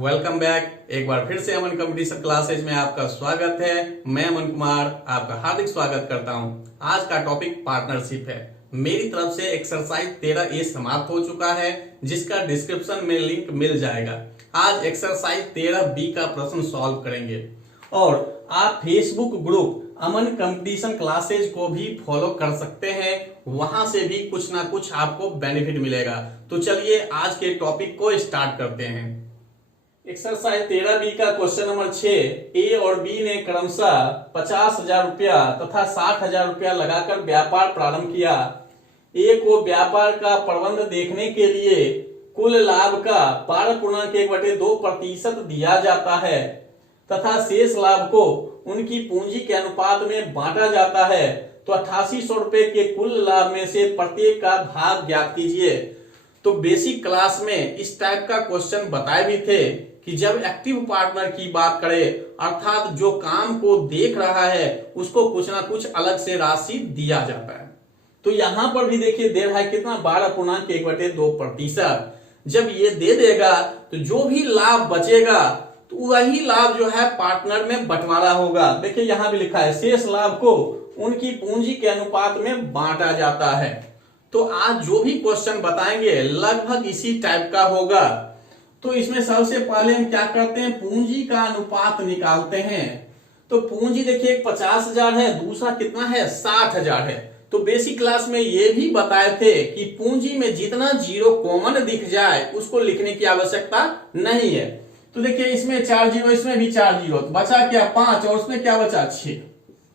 Welcome back. एक बार फिर से अमन कंपटीशन क्लासेज में आपका स्वागत है। मैं अमन कुमार आपका हार्दिक स्वागत करता हूं। आज का टॉपिक पार्टनरशिप है। मेरी तरफ से एक्सरसाइज 13A समाप्त हो चुका है, जिसका डिस्क्रिप्शन में लिंक मिल जाएगा। आज एक्सरसाइज 13B का प्रश्न सॉल्व करेंगे और आप फेसबुक ग्रुप अमन कंपटीशन क्लासेज को भी फॉलो कर सकते हैं। वहां से भी कुछ ना कुछ आपको बेनिफिट मिलेगा। तो चलिए आज के टॉपिक को स्टार्ट करते हैं। एक्सरसाइज 13B का क्वेश्चन नंबर 6। ए और बी ने क्रमशः 50,000 रुपया तथा 60,000 रुपया लगाकर व्यापार प्रारंभ किया। ए को व्यापार का प्रबंध देखने के लिए कुल लाभ का 12.1/2% दिया जाता है तथा शेष लाभ को उनकी पूंजी के अनुपात में बांटा जाता है। तो 8800 रुपए के कुल लाभ में से प्रत्येक का भाग ज्ञात कीजिए। तो बेसिक क्लास में इस टाइप का क्वेश्चन बताए भी थे कि जब एक्टिव पार्टनर की बात करें, अर्थात जो काम को देख रहा है, उसको कुछ ना कुछ अलग से राशि दिया जाता है। तो यहां पर भी देखिए दे रहा है कितना 12.1/2%। जब ये दे देगा तो जो भी लाभ बचेगा तो वही लाभ जो है पार्टनर में बंटवारा होगा। देखिए यहां भी लिखा है शेष लाभ को उनकी पूंजी के अनुपात में बांटा जाता है। तो आज जो भी क्वेश्चन बताएंगे लगभग इसी टाइप का होगा। तो इसमें सबसे पहले हम क्या करते हैं, पूंजी का अनुपात निकालते हैं। तो पूंजी देखिए 50,000 है, दूसरा कितना है 60,000 है। तो बेसिक क्लास में ये भी बताए थे कि पूंजी में जितना जीरो कॉमन दिख जाए उसको लिखने की आवश्यकता नहीं है। तो देखिए इसमें 4 जीरो, इसमें भी 4 जीरो, तो बचा क्या 5 और उसमें क्या बचा 6।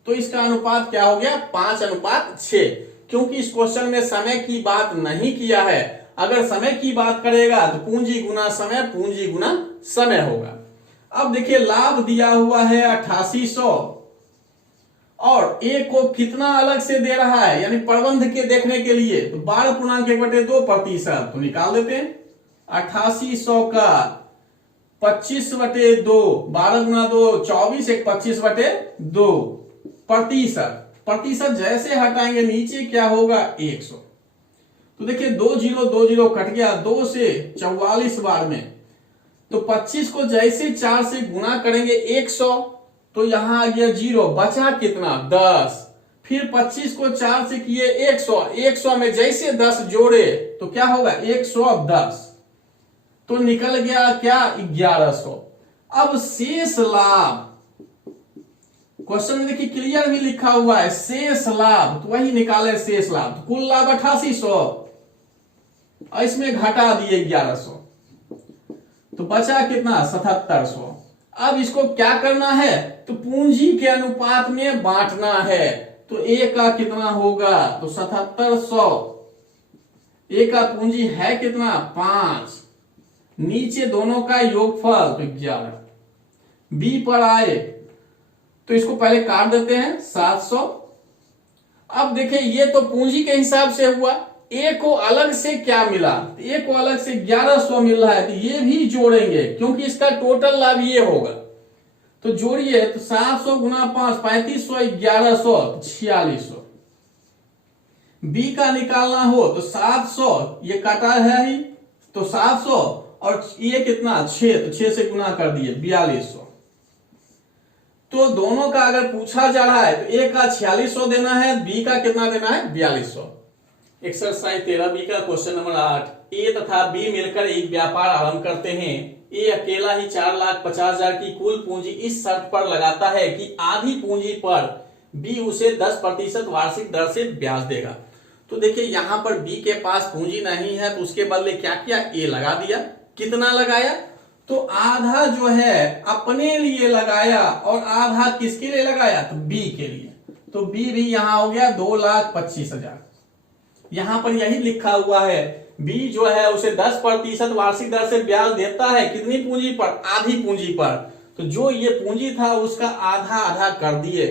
तो इसका अनुपात क्या हो गया 5:6। क्योंकि इस क्वेश्चन में समय की बात नहीं किया है। अगर समय की बात करेगा तो पूंजी गुना समय, पूंजी गुना समय होगा। अब देखिए लाभ दिया हुआ है 8800 और ए को कितना अलग से दे रहा है, यानी प्रबंध के देखने के लिए तो 12.1/2%। तो निकाल देते हैं 8800 का 25/2, 12 गुना 2 24, 25/2 प्रतिशत जैसे हटाएंगे नीचे क्या होगा 100। तो देखिए 2 जीरो कट गया 2 से 44 बार में। तो 25 को जैसे 4 से गुना करेंगे 100, तो यहां आ गया 0, बचा कितना 10। फिर 25 को 4 से किए 100 में जैसे 10 जोड़े तो क्या होगा 110। तो निकल गया क्या 1100। अब शेष लाभ क्वेश्चन में देखिए क्लियर भी लिखा हुआ है शेष लाभ, तो वही निकाले शेष लाभ। तो कुल लाभ 8800 और इसमें घटा दिए 1100, तो बचा कितना 7700। अब इसको क्या करना है, तो पूंजी के अनुपात में बांटना है। तो ए का कितना होगा तो 7700, ए का पूंजी है कितना 5, नीचे दोनों का योगफल तो 11। बी पर आए तो इसको पहले काट देते हैं 700। अब देखिए ये तो पूंजी के हिसाब से हुआ, ए को अलग से क्या मिला, ए को अलग से 1100 मिल रहा है, तो ये भी जोड़ेंगे क्योंकि इसका टोटल लाभ ये होगा। तो जोड़िए तो 700 गुना 5 3500, 1100 4600। बी का निकालना हो तो 700, ये काटा है ही तो 700 और ये कितना 6, तो 6 से गुना कर दिए 4200। तो दोनों का अगर पूछा जा रहा है तो ए का 4600 देना है, बी का कितना देना है 4200। एक्सरसाइज 13B का क्वेश्चन नंबर 8। ए तथा बी मिलकर एक व्यापार आरंभ करते हैं। ए अकेला ही 4,50,000 की कुल पूंजी इस शर्त पर लगाता है कि आधी पूंजी पर बी उसे 10% वार्षिक दर से ब्याज देगा। तो देखिए यहां पर बी के पास पूंजी नहीं है, तो उसके बदले क्या किया ए लगा दिया। कितना लगाया, तो आधा जो है अपने लिए लगाया और आधा किसके लिए लगाया, तो बी के लिए। तो बी भी यहां हो गया 2,25,000। यहां पर यही लिखा हुआ है बी जो है उसे 10% वार्षिक दर से ब्याज देता है। कितनी पूंजी पर, आधी पूंजी पर। तो जो ये पूंजी था उसका आधा आधा कर दिए।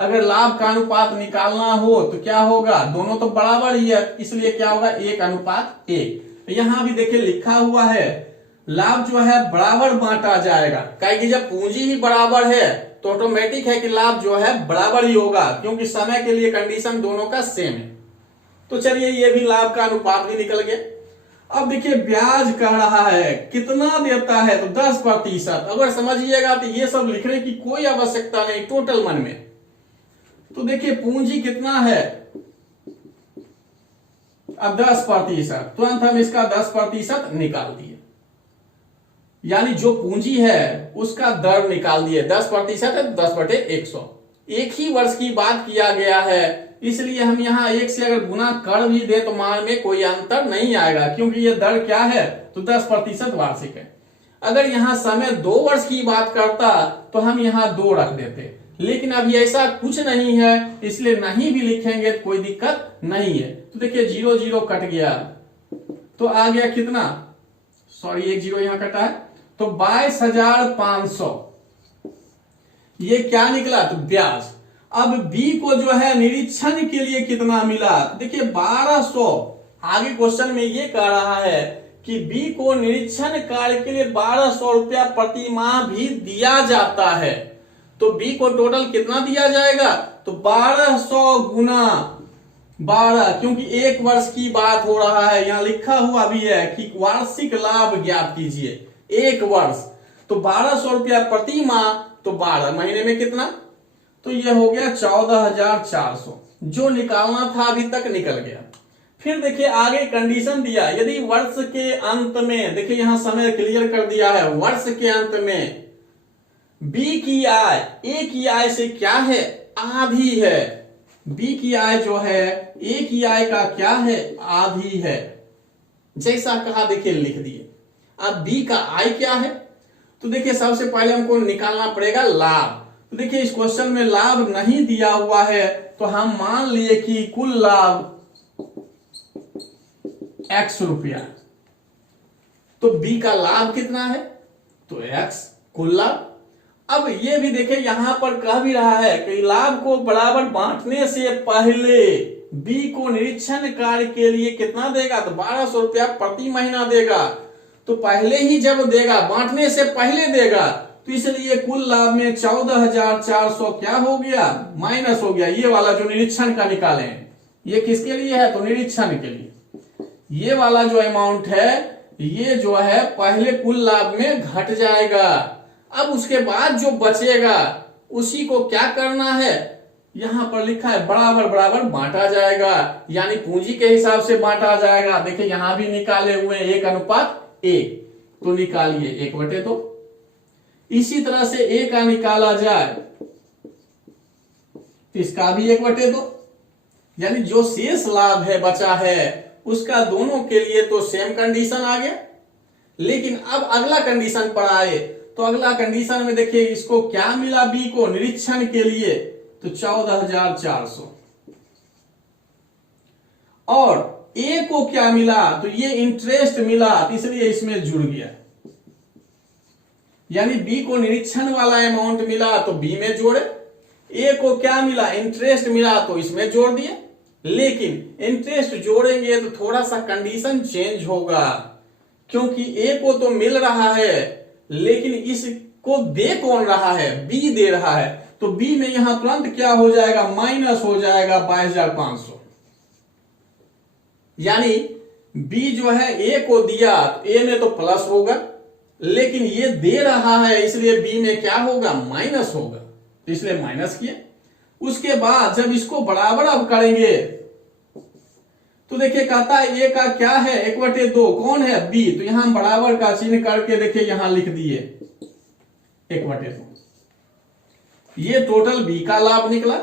अगर लाभ का अनुपात निकालना हो तो क्या होगा, दोनों तो बराबर ही है, इसलिए क्या होगा 1:1। यहां भी देखिए लिखा हुआ है लाभ जो है बराबर बांटा जाएगा, क्योंकि जब पूंजी ही बराबर है तो ऑटोमेटिक है कि लाभ जो है बराबर ही होगा, क्योंकि समय के लिए कंडीशन दोनों का सेम है। तो चलिए ये भी लाभ का अनुपात भी निकल गया। अब देखिए ब्याज कह रहा है कितना देता है, तो 10%। अगर समझिएगा तो ये सब लिखने की कोई आवश्यकता नहीं टोटल मन में। तो देखिए पूंजी कितना है, अब 10%, तुरंत हम इसका 10% निकाल दिए, यानी जो पूंजी है उसका दर निकाल दिए। 10% है 10/100। एक ही वर्ष की बात किया गया है, इसलिए हम यहाँ 1 से अगर गुना कर भी दे तो मान में कोई अंतर नहीं आएगा, क्योंकि ये दर क्या है, तो 10% वार्षिक है। अगर यहाँ समय 2 वर्ष की बात करता तो हम यहाँ 2 रख देते, लेकिन अभी ऐसा कुछ नहीं है, इसलिए नहीं भी लिखेंगे तो कोई दिक्कत नहीं है। तो देखिए 0 0 कट गया, तो आ गया कितना, सॉरी 1 0 यहां कटा है, तो 22,500। ये क्या निकला, तो ब्याज। अब बी को जो है निरीक्षण के लिए कितना मिला, देखिए 1200। आगे क्वेश्चन में ये कह रहा है कि बी को निरीक्षण कार्य के लिए 1200 रुपया प्रति माह भी दिया जाता है। तो बी को टोटल कितना दिया जाएगा, तो 1200 गुना 12, क्योंकि 1 वर्ष की बात हो रहा है। यहां लिखा हुआ भी है कि वार्षिक लाभ ज्ञात कीजिए 1 वर्ष, तो 1200 रुपया प्रति माह, तो 12 महीने में कितना, तो यह हो गया 14,400। जो निकालना था अभी तक निकल गया। फिर देखिए आगे कंडीशन दिया, यदि वर्ष के अंत में, देखिए यहां समय क्लियर कर दिया है, वर्ष के अंत में बी की आय ए की आय से क्या है, आधी है। बी की आय जो है ए की आय का क्या है, आधी है। जैसा कहा देखिए लिख दिए। अब बी का आय क्या है, तो देखिए सबसे पहले हमको निकालना पड़ेगा लाभ। तो देखिए इस क्वेश्चन में लाभ नहीं दिया हुआ है, तो हम मान लिए कि कुल लाभ x रुपया। तो बी का लाभ कितना है, तो x कुल लाभ। अब ये भी देखिए यहां पर कह भी रहा है कि लाभ को बराबर बांटने से पहले बी को निरीक्षण कार्य के लिए कितना देगा, तो 1200 रुपया प्रति महीना देगा। तो पहले ही जब देगा, बांटने से पहले देगा, तो इसलिए कुल लाभ में 14,400 क्या हो गया, माइनस हो गया। ये वाला जो निरीक्षण का निकाले हैं, ये किसके लिए है, तो निरीक्षण के लिए। ये वाला जो अमाउंट है, ये जो है पहले कुल लाभ में घट जाएगा। अब उसके बाद जो बचेगा उसी को क्या करना है, यहां पर लिखा है बराबर बराबर बांटा जाएगा, यानी पूंजी के हिसाब से बांटा जाएगा। देखिए यहां भी निकाले हुए 1:1, तो निकालिए 1/2। इसी तरह से ए का निकाला जाए तो इसका भी 1/2, यानी जो शेष लाभ है बचा है उसका दोनों के लिए तो सेम कंडीशन आ गया। लेकिन अब अगला कंडीशन पर आए, तो अगला कंडीशन में देखिए इसको क्या मिला, बी को निरीक्षण के लिए, तो 14,400। और ए को क्या मिला, तो ये इंटरेस्ट मिला, तो इसलिए इसमें जुड़ गया। यानी बी को निरीक्षण वाला अमाउंट मिला तो बी में जोड़े, ए को क्या मिला, इंटरेस्ट मिला, तो इसमें जोड़ दिए। लेकिन इंटरेस्ट जोड़ेंगे तो थोड़ा सा कंडीशन चेंज होगा, क्योंकि ए को तो मिल रहा है, लेकिन इसको दे कौन रहा है, बी दे रहा है। तो बी में यहां तुरंत क्या हो जाएगा, माइनस हो जाएगा 22,500। यानी बी जो है ए को दिया, तो ए में तो प्लस होगा, लेकिन ये दे रहा है इसलिए बी में क्या होगा, माइनस होगा, तो इसलिए माइनस किया। उसके बाद जब इसको बराबर अब करेंगे तो देखिए कहता है ए का क्या है, 1/2, कौन है, बी। तो यहां बराबर का चिन्ह करके देखिए यहां लिख दिए 1/2। ये टोटल बी का लाभ निकला,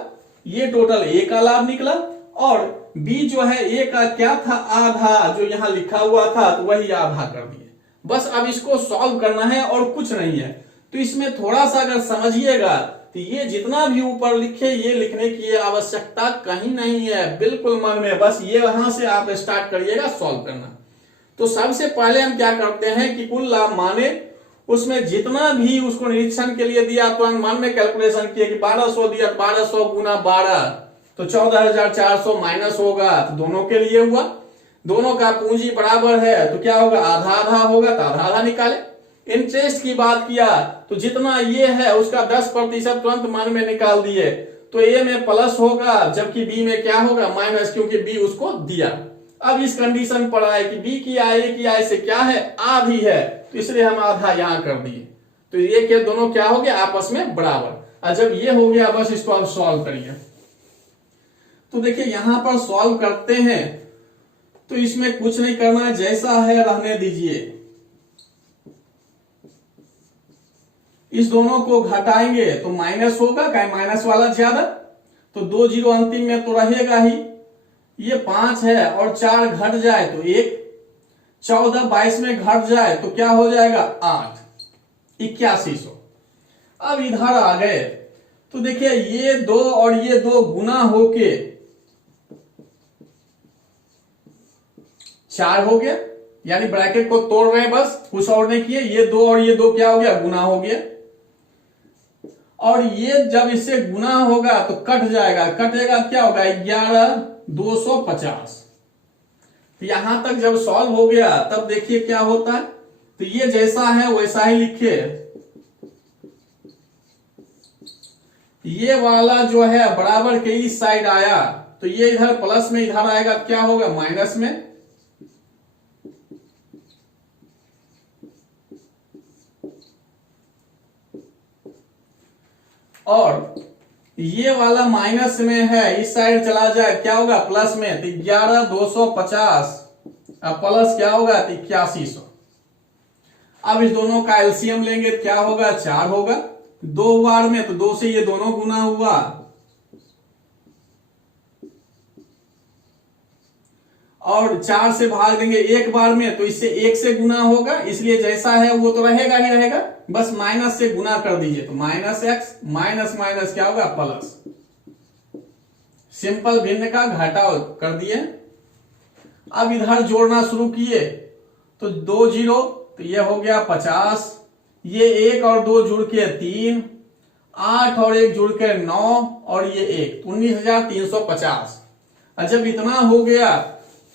ये टोटल ए का लाभ निकला, और बी जो है ए का क्या था, आधा, जो यहां लिखा हुआ था तो वही आधा कर दिए। बस अब इसको सॉल्व करना है और कुछ नहीं है। तो इसमें थोड़ा सा अगर समझिएगा तो ये जितना भी ऊपर लिखे ये लिखने की आवश्यकता कहीं नहीं है, बिल्कुल मन में, बस ये वहां से आप स्टार्ट करिएगा सॉल्व करना। तो सबसे पहले हम क्या करते हैं कि कुल लाभ माने उसमें जितना भी उसको निरीक्षण के लिए दिया तो अनुमान में कैलकुलेशन किया कि 1200 दिया, 1200 गुना 12 तो 14,400 माइनस होगा, तो दोनों के लिए हुआ। दोनों का पूंजी बराबर है तो क्या होगा, आधा आधा होगा, तो आधा आधा निकाले। इंटरेस्ट की बात किया तो जितना ये है उसका 10% तुरंत मान में निकाल दिए, तो ए में प्लस होगा जबकि बी में क्या होगा, माइनस, क्योंकि बी उसको दिया। अब इस कंडीशन पर आए कि बी की आय की आय से क्या है, आधी है, तो इसलिए हम आधा यहां कर दिए, तो ये क्या दोनों क्या हो गया आपस में बराबर। और जब ये हो गया बस इसको आप सॉल्व करिए। तो देखिए यहां पर सॉल्व करते हैं तो इसमें कुछ नहीं करना, जैसा है रहने दीजिए। इस दोनों को घटाएंगे तो माइनस होगा, क्या माइनस वाला ज्यादा, तो 2 जीरो अंतिम में तो रहेगा ही। ये 5 है और 4 घट जाए तो 1, 14 22 में घट जाए तो क्या हो जाएगा 8, 8100। अब इधर आ गए तो देखिए ये 2 और ये 2 गुना होके 4 हो गया, यानी ब्रैकेट को तोड़ रहे हैं बस, कुछ और नहीं किए। ये 2 और ये 2 क्या हो गया, गुना हो गया। और ये जब इससे गुना होगा तो कट जाएगा, कटेगा क्या होगा 11,250। तो यहां तक जब सॉल्व हो गया तब देखिए क्या होता है, तो ये जैसा है वैसा ही लिखिए। ये वाला जो है बराबर के इस साइड आया तो ये इधर प्लस में, इधर आएगा क्या होगा माइनस में। और ये वाला माइनस में है, इस साइड चला जाए क्या होगा प्लस में, तो 11,250 अब प्लस क्या होगा तो 8100। अब इस दोनों का एलसीएम लेंगे तो क्या होगा 4 होगा, 2 बार में तो 2 से ये दोनों गुना हुआ, और 4 से भाग देंगे एक बार में तो इससे 1 से गुना होगा, इसलिए जैसा है वो तो रहेगा ही रहेगा, बस माइनस से गुना कर दीजिए तो माइनस एक्स, माइनस माइनस क्या होगा प्लस। सिंपल भिन्न का घटाव कर दिए। अब इधर जोड़ना शुरू किए तो 2 जीरो तो ये हो गया 50, ये 1 और 2 जुड़ के 3, 8 और 1 जुड़ के 9 और ये 1, 19,350। जब इतना हो गया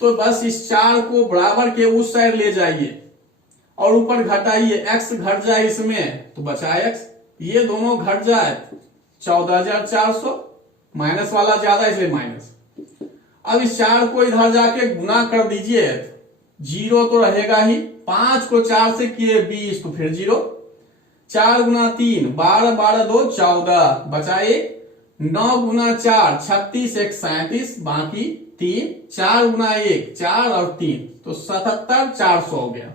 तो बस इस 4 को बराबर के उस साइड ले जाइए और ऊपर घटाइए, x घट जाए इसमें तो बचा x, ये दोनों घट जाए 14,400, माइनस वाला ज्यादा इसलिए माइनस। अब इस 4 को इधर जाके गुना कर दीजिए, जीरो तो रहेगा ही, 5 को 4 से किए 20 तो फिर जीरो, 4 गुना 3 12, 12 2 14, बचा 1, 9 गुना 4 36, 1 37, बाकी 3, 4 गुना 1 4 और 3 तो 77,400 हो गया।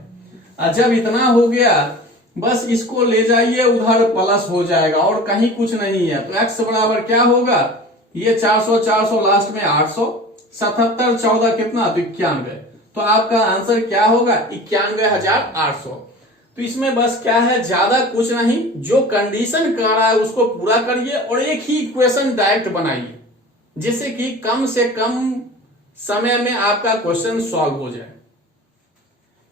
जब इतना हो गया बस इसको ले जाइए उधर प्लस हो जाएगा और कहीं कुछ नहीं है, तो x बराबर क्या होगा, ये 400 400 लास्ट में 800, 77 14 कितना तो 91, तो आपका आंसर क्या होगा 91,800। तो इसमें बस क्या है ज्यादा कुछ नहीं, जो कंडीशन कर रहा है उसको पूरा करिए और एक ही इक्वेशन डायरेक्ट बनाइए, जिससे कि कम से कम समय में आपका क्वेश्चन सॉल्व हो जाए।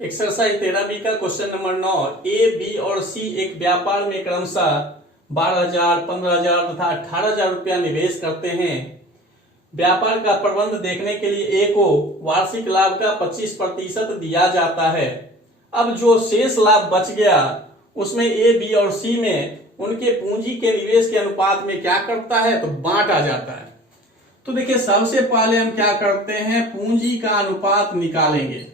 एक्सरसाइज 13B का क्वेश्चन नंबर 9, ए बी और सी एक व्यापार में क्रमशः 12,000, 15,000 तथा 18,000 रुपया निवेश करते हैं। व्यापार का प्रबंध देखने के लिए ए को वार्षिक लाभ का 25% दिया जाता है। अब जो शेष लाभ बच गया उसमें ए बी और सी में उनके पूंजी के निवेश के अनुपात में क्या करता है तो बांटा जाता है। तो देखिए सबसे पहले हम क्या करते हैं, पूंजी का अनुपात निकालेंगे।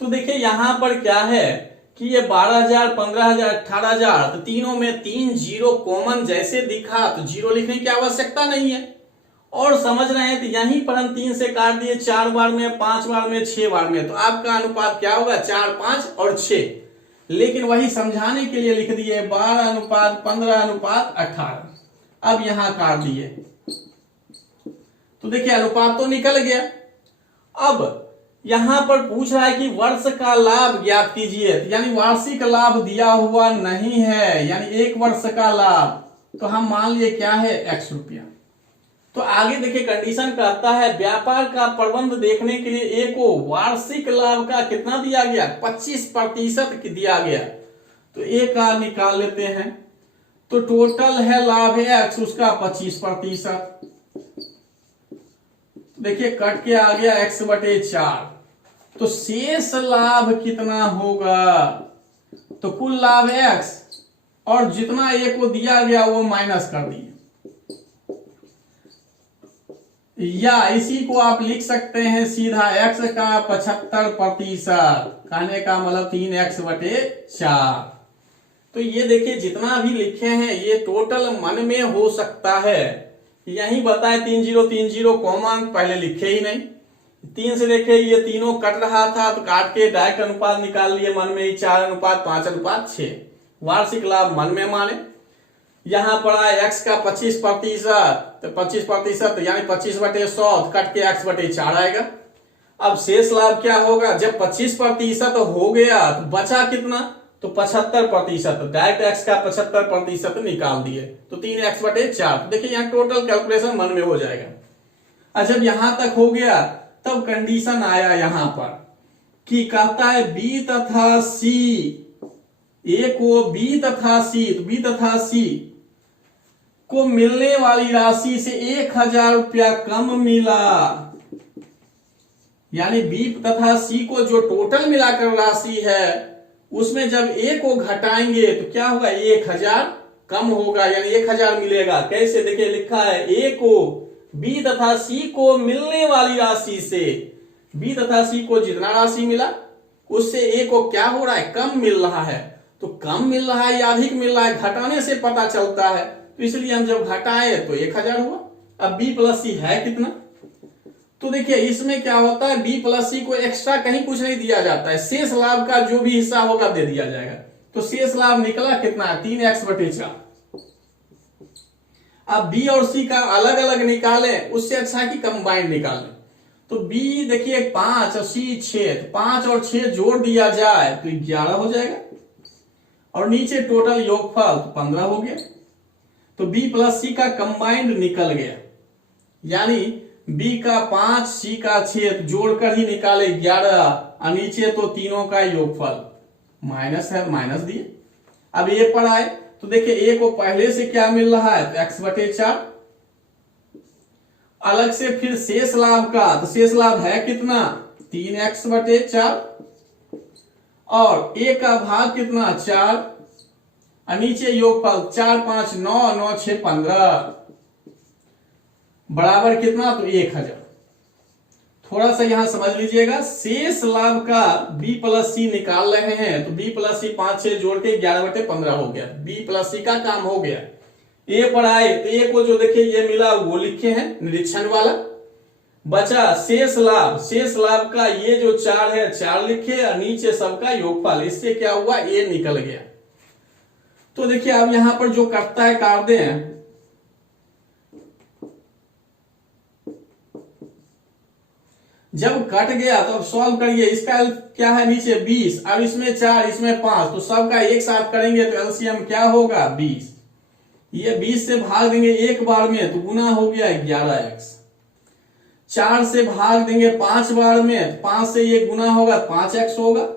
तो देखिए यहां पर क्या है कि ये 12,000, 15,000, 18,000 तो तीनों में 3 जीरो कॉमन जैसे दिखा तो जीरो लिखने की आवश्यकता नहीं है, और समझ रहे हैं तो यहीं पर हम 3 से काट दिए 4 बार में, 5 बार में, 6 बार में, तो आपका अनुपात क्या होगा 4, 5 और 6। लेकिन वही समझाने के लिए लिख दिए 12:15:18। अब यहां काट दिए तो देखिए अनुपात तो निकल गया। अब यहां पर पूछ रहा है कि वर्ष का लाभ ज्ञात कीजिए, यानी वार्षिक लाभ दिया हुआ नहीं है, यानी 1 वर्ष का लाभ, तो हम मान लिए क्या है x रुपया। तो आगे देखिए कंडीशन कहता है व्यापार का प्रबंध देखने के लिए ए को वार्षिक लाभ का कितना दिया गया 25% दिया गया, तो ए का निकाल लेते हैं। तो टोटल है लाभ x उसका 25%, देखिए कट के आ गया x/4, तो शेष लाभ कितना होगा, तो कुल लाभ x और जितना ए को दिया गया वो माइनस कर दिए, या इसी को आप लिख सकते हैं सीधा x का 75%, कहने का मतलब 3x/4। तो ये देखिए जितना भी लिखे हैं ये टोटल मन में हो सकता है। यही बताए 3030 कॉमन पहले लिखे ही नहीं। 3 से देखे ये तीनों कट रहा था तो काट के डायरेक्ट अनुपात निकाल लिए मन में ही 4:5:6। वार्षिक लाभ मन में माने। यहां पर आए x का 25%, तो 25% यानी 25/100 कट के x/4 आएगा। अब शेष लाभ क्या होगा, जब 25% हो गया तो बचा कितना, तो 75%, डायरेक्ट x का 75% निकाल दिए तो 3x/4। तो देखिए यहाँ टोटल कैलकुलेशन मन में हो जाएगा। जब यहां तक हो गया तब कंडीशन आया यहां पर कि कहता है B तथा C, A को B तथा C, तो B तथा C को मिलने वाली राशि से 1000 रुपया कम मिला। यानी B तथा C को जो टोटल मिलाकर राशि है उसमें जब A को घटाएंगे तो क्या होगा, 1000 कम होगा, यानी 1000 मिलेगा। कैसे, देखिए लिखा है A को B तथा C को मिलने वाली राशि से, B तथा C को जितना राशि मिला उससे A को क्या हो रहा है, कम मिल रहा है। तो कम मिल रहा है या अधिक मिल रहा है, घटाने से पता चलता है। तो इसलिए हम जब घटाए तो 1000 हुआ। अब B प्लस C है कितना, तो देखिए इसमें क्या होता है, B प्लस C को एक्स्ट्रा कहीं कुछ नहीं दिया जाता है, शेष लाभ का जो भी हिस्सा होगा दे दिया जाएगा। तो शेष लाभ निकला कितना, 3x/4। अब B और C का अलग अलग निकाले, उससे अच्छा कि कंबाइंड निकालें। तो B देखिए 5 और C 6, 5 और 6 जोड़ दिया जाए तो 11 हो जाएगा, और नीचे टोटल योगफल तो 15 हो गया। तो B प्लस C का कंबाइंड निकल गया, यानी B का 5 C का 6 जोड़कर ही निकाले 11, और नीचे तो तीनों का योगफल माइनस है, माइनस दिए। अब A पर आए तो देखिए A को पहले से क्या मिल रहा है, तो x/4। अलग से फिर शेष लाभ का, तो शेष लाभ है कितना, 3x/4, और A का भाग कितना, 4, और नीचे योगफल 4 5 9 9 6 15 बराबर कितना, तो 1000। थोड़ा सा यहां समझ लीजिएगा, शेष लाभ का B प्लस C निकाल रहे हैं तो B प्लस C 5 6 जोड़ के 11/15 हो गया। B प्लस C का काम हो गया। A पर आए तो A को जो देखिए ये मिला वो लिखे हैं निरीक्षण वाला। बचा शेष लाभ, शेष लाभ का ये जो 4 है 4 लिखे, और नीचे सबका योगफल, इससे क्या हुआ, A निकल गया। तो देखिए अब यहां पर जो करता है काट दें, जब कट गया तो अब सॉल्व करिए। इसका क्या है, नीचे 20 और इसमें 4 इसमें 5, तो सबका एक साथ करेंगे तो एलसीएम क्या होगा, 20। ये 20 से भाग देंगे एक बार में तो गुना हो गया 11x। 4 से भाग देंगे 5 बार में तो 5 से ये गुना होगा 5x होगा।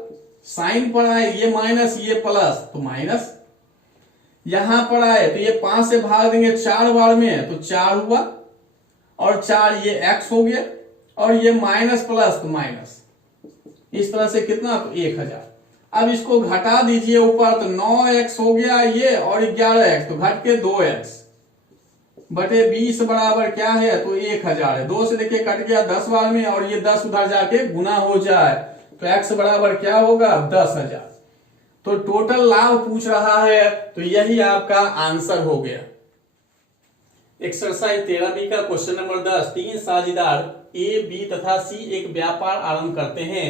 साइन पर आए ये माइनस ये प्लस तो माइनस। यहां पर आए तो ये 5 से भाग देंगे 4 बार में तो 4 हुआ, और 4 ये x हो गया, और ये माइनस प्लस तो माइनस। इस तरह से कितना, तो 1000। अब इसको घटा दीजिए ऊपर तो 9x हो गया ये, और 11x तो घट के 2x बटे 20 बराबर क्या है, तो 1000 है। 2 से देखिए कट गया 10 बार में, और ये 10 उधर जाके गुना हो जाए तो x बराबर क्या होगा, 10,000। तो टोटल लाभ पूछ रहा है, तो यही आपका आंसर हो गया। एक्सरसाइज 13B का क्वेश्चन नंबर 10। 3 साझेदार A, B तथा C एक व्यापार आरंभ करते हैं।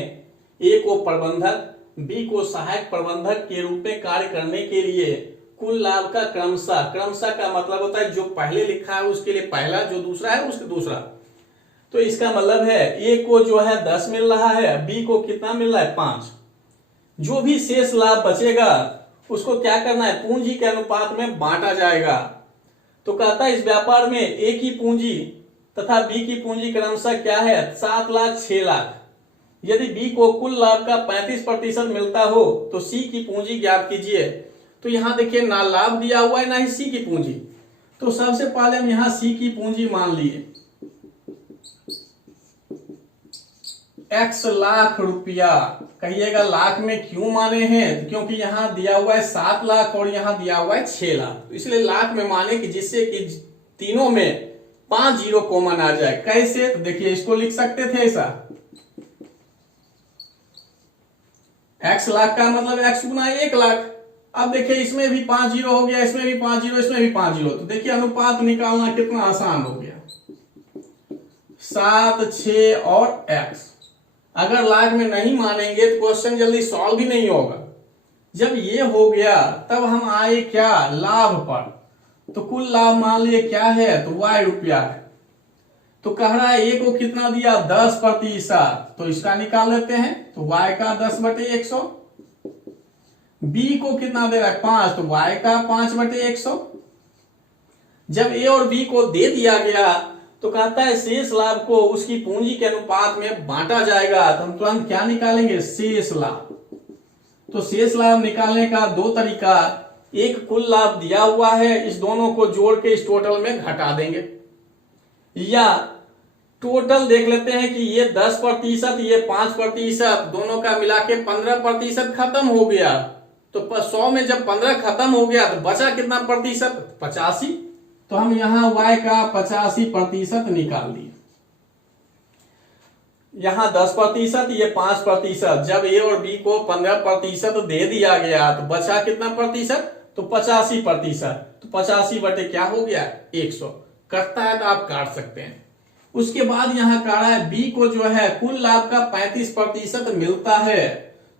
A को प्रबंधक, B को सहायक प्रबंधक के रूप में कार्य करने के लिए कुल लाभ का क्रमशः, क्रमशः का मतलब होता है जो पहले लिखा है उसके लिए पहला, जो दूसरा है उसके दूसरा। तो इसका मतलब है A को जो है 10 मिल रहा है, B को कितना मिल रहा है, 5। जो भी शेष लाभ बचेगा उसको क्या करना है, पूंजी के अनुपात में बांटा जाएगा। तो कहता है इस व्यापार में A की पूंजी तथा B की पूंजी क्रमशः क्या है, 7 लाख 6 लाख। यदि B को कुल लाभ का 35% मिलता हो तो C की पूंजी ज्ञात कीजिए। तो यहां देखिए ना लाभ दिया हुआ है ना ही C की पूंजी, तो सबसे पहले हम यहां C की पूंजी मान लिए x लाख रुपया। कहिएगा लाख में क्यों माने हैं, तो क्योंकि यहां दिया हुआ है 7 लाख और यहां दिया हुआ है 6 लाख, तो इसलिए लाख में माने कि जिससे कि तीनों में 5 जीरो कॉमन आ जाए। कैसे? तो देखिए इसको लिख सकते थे ऐसा, x लाख का मतलब x गुना 1 लाख। अब देखिए इसमें भी 5 जीरो हो गया, इसमें भी 5 जीरो, इसमें भी 5 जीरो, तो देखिए अनुपात निकालना कितना आसान हो गया, 7, 6 और x। अगर लाख में नहीं मानेंगे तो क्वेश्चन जल्दी सॉल्व भी नहीं होगा। जब ये हो गया तब हम आए क्या, लाभ पर। तो कुल लाभ मान लिए क्या है, तो y रुपया है। तो कह रहा है a को कितना दिया, 10%, तो इसका निकाल लेते हैं, तो y का 10/100। b को कितना दे रहा है, 5, तो y का 5/100। जब a और b को दे दिया गया तो कहता है शेष लाभ को उसकी पूंजी के अनुपात में बांटा जाएगा। तो हम तुरंत क्या निकालेंगे, शेष लाभ। तो शेष लाभ निकालने का 2 तरीका, एक कुल लाभ दिया हुआ है, इस दोनों को जोड़ के इस टोटल में घटा देंगे, या टोटल देख लेते हैं कि ये 10%, ये 5%, दोनों का मिला के 15% खत्म हो गया। तो 100 में जब 15 खत्म हो गया तो बचा कितना प्रतिशत, 85। तो हम यहां y का 85% निकाल दिए। यहां 10%, ये 5%। जब a और b को 15% दे दिया गया तो बचा कितना प्रतिशत, तो 85%। तो 85 बटे क्या हो गया, 100। कटता है तो आप काट सकते हैं। उसके बाद यहां कह रहा है b को जो है कुल लाभ का 35% मिलता है।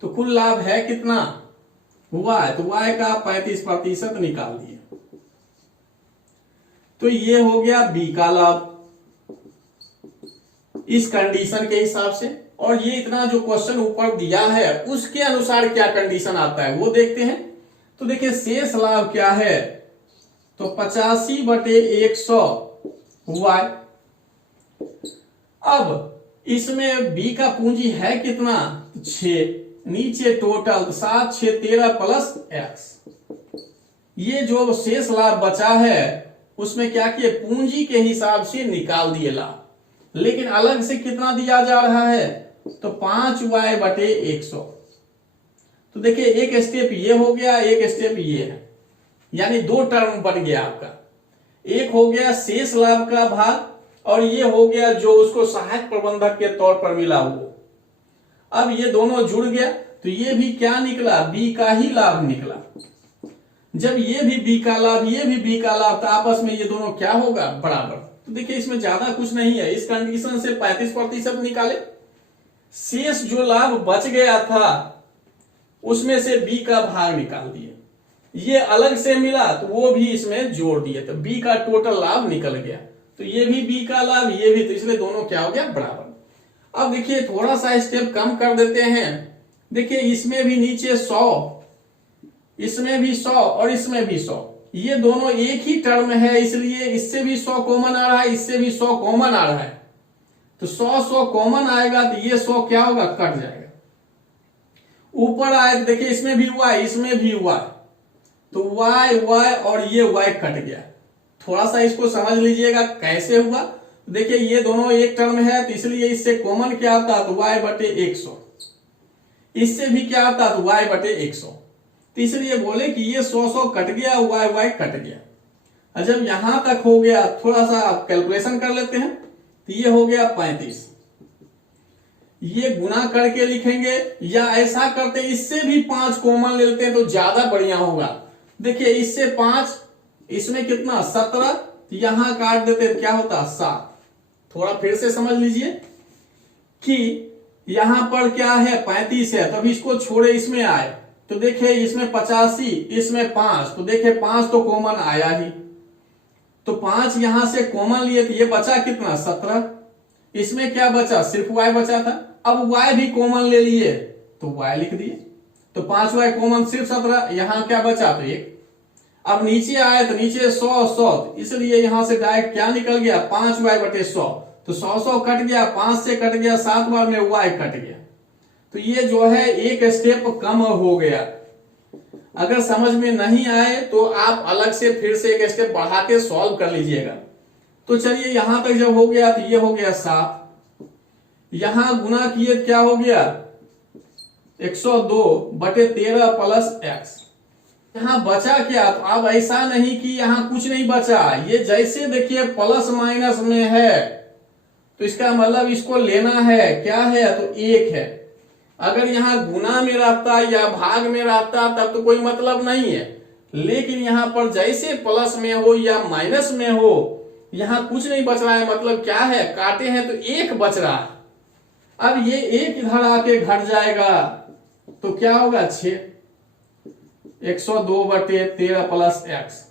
तो कुल लाभ है कितना हुआ है, तो y का 35% निकाल दिए। तो ये हो गया b का लाभ इस कंडीशन के हिसाब से। और ये इतना जो क्वेश्चन ऊपर दिया है उसके अनुसार क्या कंडीशन आता है वो देखते हैं। तो देखिए शेष लाभ क्या है, तो 85/100 y। अब इसमें b का पूंजी है कितना, 6, नीचे टोटल 7, 6, 13 प्लस x। ये जो शेष लाभ बचा है उसमें क्या किए, पूंजी के हिसाब से निकाल दिए लाभ, लेकिन अलग से कितना दिया जा रहा है, तो 5y/100। तो देखिए एक स्टेप ये हो गया, एक स्टेप ये है, यानी 2 टर्म बन गया आपका। एक हो गया शेष लाभ का भाग, और ये हो गया जो उसको सहायक प्रबंधक के तौर पर मिला वो। अब ये दोनों जुड़ गया तो ये भी क्या निकला, b का ही लाभ निकला। जब ये भी b का लाभ, ये भी b का लाभ, तो आपस में ये दोनों क्या होगा, बराबर। तो देखिए इसमें ज्यादा कुछ नहीं है, इस कंडीशन से 35% निकाले, शेष जो लाभ बच गया था उसमें से b का भाग निकाल दिए, ये अलग से मिला तो वो भी इसमें जोड़ दिए, तो b का टोटल लाभ निकल गया। तो ये भी b का लाभ, ये भी, तो इसलिए दोनों क्या हो गया, बराबर। अब देखिए थोड़ा सा स्टेप कम कर देते हैं। देखिए इसमें भी नीचे 100, इसमें भी 100 और इसमें भी 100, ये दोनों एक ही टर्म है, इसलिए इससे भी 100 कॉमन आ रहा है, इससे भी 100 कॉमन आ रहा है। तो 100 कॉमन आएगा तो ये 100 क्या होगा, कट जाएगा। ऊपर आए तो देखिए इसमें भी y, इसमें भी y, तो y और ये y कट गया। थोड़ा सा इसको समझ लीजिएगा कैसे हुआ। देखिए ये दोनों एक टर्म है तो इसलिए इससे कॉमन क्या आता है, तो y/100। इससे भी क्या आता है, तो y/100। तो इसलिए बोले कि ये 100 कट गया, y कट गया। और जब यहां तक हो गया, थोड़ा सा कैलकुलेशन कर लेते हैं, तो ये हो गया 35। ये गुना करके लिखेंगे या ऐसा करते हैं, इससे भी 5 कॉमन ले लेते हैं तो ज्यादा बढ़िया होगा। देखिए इससे 5, इसमें कितना 17, तो यहां काट देते हैं, क्या होता 7। थोड़ा फिर से समझ लीजिए कि यहां पर क्या है, 35 है, तो अभी इसको छोड़े इसमें आए, तो देखिए इसमें 85, इसमें 5, तो देखिए 5 तो कॉमन आया ही, तो 5 यहां से कॉमन लिए तो ये बचा कितना 17। इसमें क्या बचा, सिर्फ y बचा था। अब y भी कॉमन ले लिए तो y लिख दिए, तो 5y कॉमन सिर्फ 17, यहां क्या बचा, तो 1। अब नीचे आए तो नीचे 100, इसलिए यहां से डायरेक्ट क्या निकल गया, 5y/100। तो 100 कट गया, 5 से कट गया, 7 बार में y कट गया। तो ये जो है एक स्टेप कम हो गया। अगर समझ में नहीं आए तो आप अलग से फिर से एक स्टेप बढ़ा के सॉल्व कर लीजिएगा। तो चलिए यहां तक जब हो गया तो ये हो गया 7, यहां गुना किए क्या हो गया, 102/13 प्लस x। यहाँ बचा क्या? तो अब ऐसा नहीं कि यहाँ कुछ नहीं बचा, ये जैसे देखिए प्लस माइनस में है तो इसका मतलब इसको लेना है, क्या है? तो 1 है। अगर यहाँ गुना में रहता या भाग में रहता तब तो कोई मतलब नहीं है, लेकिन यहाँ पर जैसे प्लस में हो या माइनस में हो, यहाँ कुछ नहीं बच रहा है, मतलब क्या है? काटे हैं तो 1 बच रहा है। अब ये 1 इधर आके घट जाएगा तो क्या होगा? 6। 102/13 प्लस x।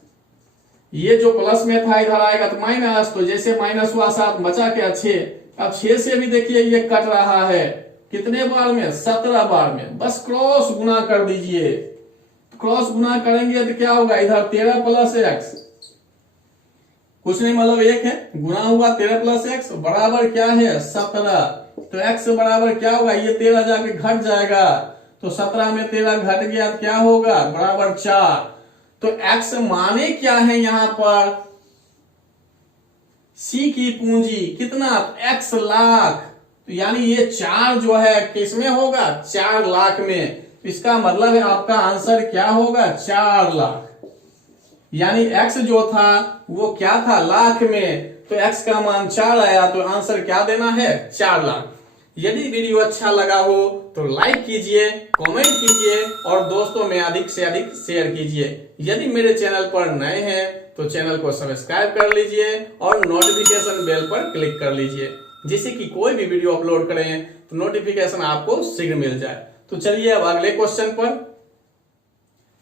ये जो प्लस में था इधर आएगा तो माइनस, तो जैसे माइनस हुआ 7, बचा क्या? 6। अब 6 से भी देखिए ये कट रहा है, कितने बार में? 17 बार में। बस क्रॉस गुना कर दीजिए, क्रॉस गुना करेंगे तो क्या होगा? इधर 13 प्लस x, कुछ नहीं मतलब 1 है, गुना हुआ 13 प्लस x बराबर क्या है? 17। तो x बराबर क्या होगा? ये 13 जाके घट जाएगा, तो 17 में 13 घट गया तो क्या होगा? बराबर 4। तो x माने क्या है यहाँ पर? C की पूंजी कितना? x लाख। तो यानी ये 4 जो है किसमें होगा? 4 लाख में। तो इसका मतलब है आपका आंसर क्या होगा? 4 लाख। यानी x जो था वो क्या था? लाख में, तो x का मान 4 आया, तो आंसर क्या देना है? 4 लाख। यदि वीडियो अच्छा लगा हो तो लाइक कीजिए, कमेंट कीजिए और दोस्तों में अधिक से अधिक शेयर कीजिए। यदि मेरे चैनल पर नए हैं तो चैनल को सब्सक्राइब कर लीजिए और नोटिफिकेशन बेल पर क्लिक कर लीजिए, जिससे कि कोई भी वीडियो अपलोड करें तो नोटिफिकेशन आपको शीघ्र मिल जाए। तो चलिए अब अगले क्वेश्चन पर।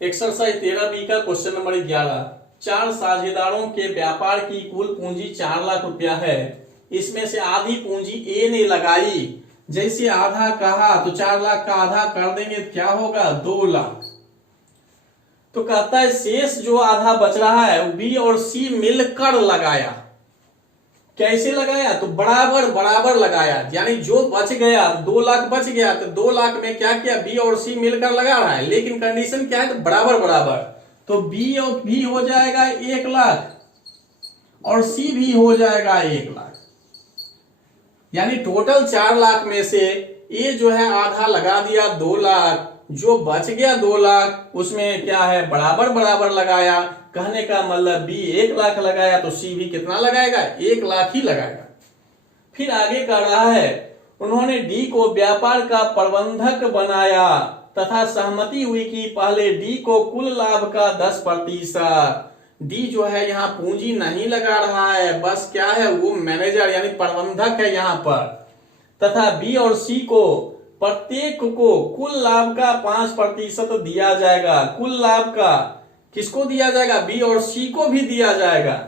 एक्सरसाइज 13B का क्वेश्चन नंबर 11। 4 साझेदारों के व्यापार की कुल पूंजी 4 लाख रुपया है। इसमें से आधी पूंजी ए ने लगाई। जैसे आधा कहा तो 4 लाख का आधा कर देंगे तो क्या होगा? 2 लाख। तो कहता है शेष जो आधा बच रहा है वो बी और सी मिलकर लगाया। कैसे लगाया? तो बराबर बराबर लगाया, यानी जो बच गया 2 लाख बच गया तो 2 लाख में क्या किया? बी और सी मिलकर लगा रहा है, लेकिन कंडीशन क्या है? तो बराबर बराबर। तो बी और बी हो जाएगा 1 लाख और सी भी हो जाएगा 1 लाख। यानी टोटल 4 लाख में से ये जो है आधा लगा दिया 2 लाख, जो बच गया 2 लाख उसमें क्या है? बराबर बराबर लगाया। कहने का मतलब बी 1 लाख लगाया तो सी भी कितना लगाएगा? 1 लाख ही लगाएगा। फिर आगे कर रहा है, उन्होंने डी को व्यापार का प्रबंधक बनाया तथा सहमति हुई कि पहले डी को कुल लाभ का 10%। डी जो है यहाँ पूंजी नहीं लगा रहा है, बस क्या है? वो मैनेजर यानी प्रबंधक है यहाँ पर। तथा बी और सी को प्रत्येक को कुल लाभ का 5% दिया जाएगा। कुल लाभ का किसको दिया जाएगा? बी और सी को भी दिया जाएगा।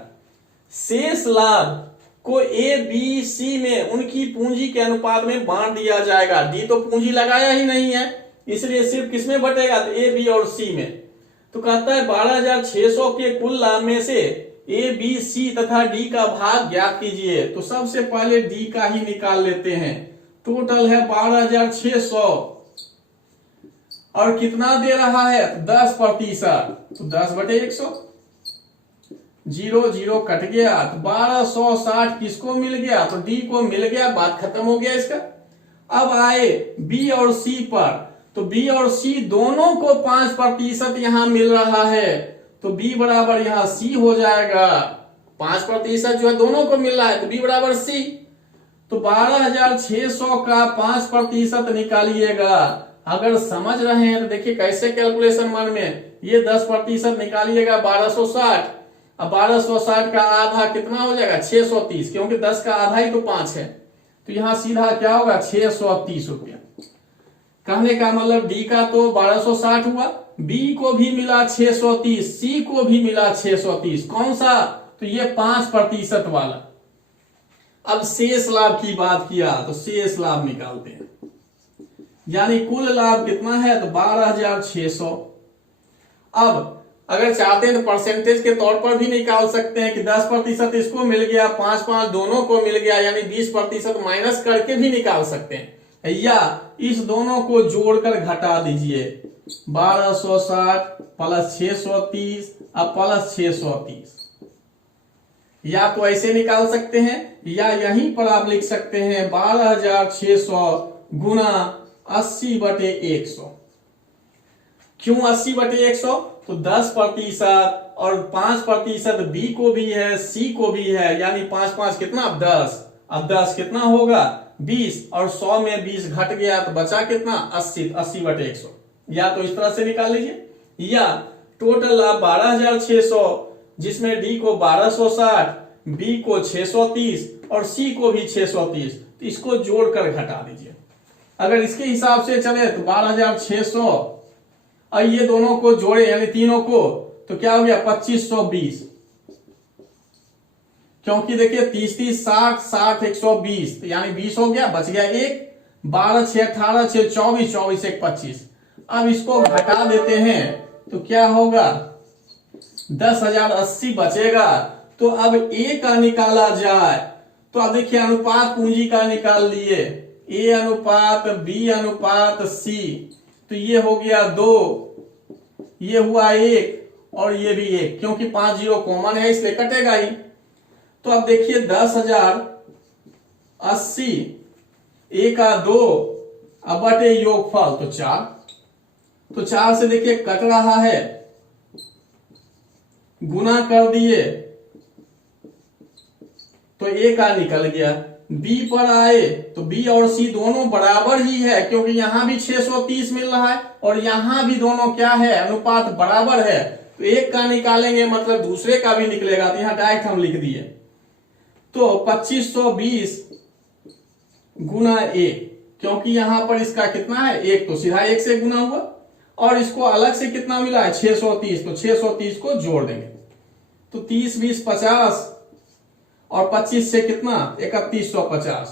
शेष लाभ को ए बी सी में उनकी पूंजी के अनुपात में बांट दिया जाएगा। डी तो पूंजी लगाया ही नहीं है, इसलिए सिर्फ किसमें बटेगा? तो ए बी और सी में। तो कहता है 12,600 के कुल लाभ में से ए बी सी तथा डी का भाग ज्ञात कीजिए। तो सबसे पहले डी का ही निकाल लेते हैं। टोटल है 12,600 और कितना दे रहा है? 10%। तो 10/100, 0 0 कट गया तो 1260 किसको मिल गया? तो डी को मिल गया। बात खत्म हो गया इसका। अब आए बी और सी पर, तो बी और सी दोनों को 5% यहां मिल रहा है, तो बी बराबर यहां सी हो जाएगा। 5% जो है दोनों को मिल रहा है तो बी बराबर सी। तो 12,600 का 5% निकालिएगा। अगर समझ रहे हैं तो देखिए कैसे कैलकुलेशन मन में, ये 10% निकालिएगा 1260। अब 1260 का आधा कितना हो जाएगा? 630, क्योंकि 10 का आधा ही तो 5 है, तो यहां सीधा क्या होगा? 630 रुपया। कहने का मतलब डी का तो 1260 हुआ, बी को भी मिला 630, सी को भी मिला 630। कौन सा? तो ये 5% वाला। अब शेष लाभ की बात किया तो शेष लाभ निकालते हैं। यानी कुल लाभ कितना है? तो 12,600। अब अगर चाहते हैं तो परसेंटेज के तौर पर भी निकाल सकते हैं कि 10% इसको मिल गया, 5 दोनों को मिल गया, यानी 20% माइनस करके भी निकाल सकते हैं, या इस दोनों को जोड़कर घटा दीजिए। 1260 प्लस 630 अब प्लस 630। या तो ऐसे निकाल सकते हैं या यहीं पर आप लिख सकते हैं 12,600 गुना 80/100। क्यों 80/100? तो 10% और 5% बी को भी है, सी को भी है, यानी 5 5 कितना 10। अब 10 कितना होगा 20 और 100 में 20 घट गया तो बचा कितना 80, 80/100। या तो इस तरह से निकाल लीजिए, या टोटल आप 12,600 जिसमें डी को 1260, बी को 630 और सी को भी 630, तो इसको जोड़कर घटा दीजिए। अगर इसके हिसाब से चले तो 12,600 और ये दोनों को जोड़े यानी तीनों को, तो क्या हो गया 2520। क्योंकि देखिए 30 30 60 60 120, तो यानी 20 हो गया, बच गया 1। 12 6 18 6 24 24 1 25। अब इसको घटा देते हैं तो क्या होगा 10,080 बचेगा। तो अब ए का निकाला जाए, तो अब देखिए अनुपात पूंजी का निकाल लिए, ए अनुपात बी अनुपात सी, तो ये हो गया 2, ये हुआ 1 और ये भी 1, क्योंकि 5 जीरो कॉमन है इसलिए कटेगा ही। तो अब देखिए 10,080 ए का 2 अब बटे योगफल तो 4, तो 4 से देखिए कट रहा है, गुना कर दिए तो ए का निकल गया। बी पर आए तो बी और सी दोनों बराबर ही है, क्योंकि यहां भी 630 मिल रहा है और यहां भी दोनों क्या है अनुपात बराबर है, तो एक का निकालेंगे मतलब दूसरे का भी निकलेगा, तो यहां डायरेक्ट हम लिख दिए। तो 2520 गुना 1, क्योंकि यहां पर इसका कितना है 1, तो सीधा 1 से गुना हुआ, और इसको अलग से कितना मिला है 630, तो 630 को जोड़ देंगे तो 30 20 50 और 25 से कितना 3150।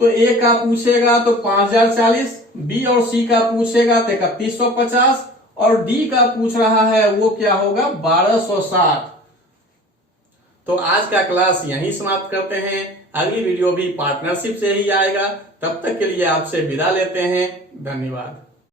तो ए का पूछेगा तो 5040, बी और सी का पूछेगा तो 3150 और डी का पूछ रहा है वो क्या होगा 1260। तो आज का क्लास यहीं समाप्त करते हैं, अगली वीडियो भी पार्टनरशिप से ही आएगा। तब तक के लिए आपसे विदा लेते हैं, धन्यवाद।